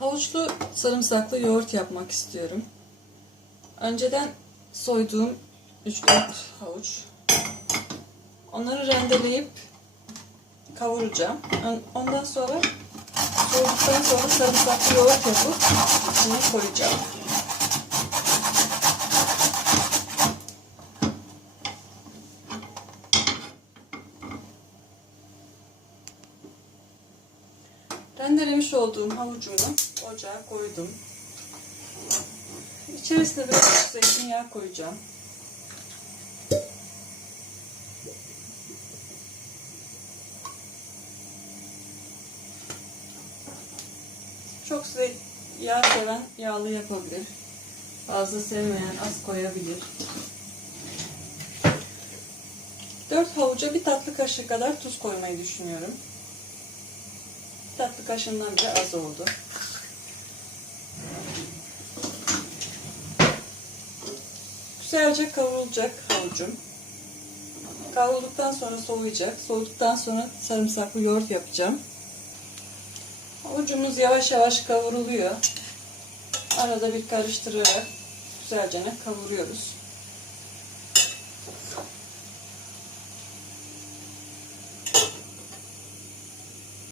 Havuçlu sarımsaklı yoğurt yapmak istiyorum. Önceden soyduğum 3-4 havuç. Onları rendeleyip kavuracağım. On- Ondan sonra soğuduktan sonra sarımsaklı yoğurt yapıp içine koyacağım. Rendelemiş olduğum havucumu ocağa koydum. İçerisine biraz zeytinyağı koyacağım. Çok yağ seven yağlı yapabilir. Fazla sevmeyen az koyabilir. 4 havuca bir tatlı kaşığı kadar tuz koymayı düşünüyorum. Tatlı kaşığından bile az oldu. Güzelce kavrulacak havucum. Kavrulduktan sonra soğuyacak. Soğuduktan sonra sarımsaklı yoğurt yapacağım. Havucumuz yavaş yavaş kavruluyor. Arada bir karıştırarak güzelce kavuruyoruz.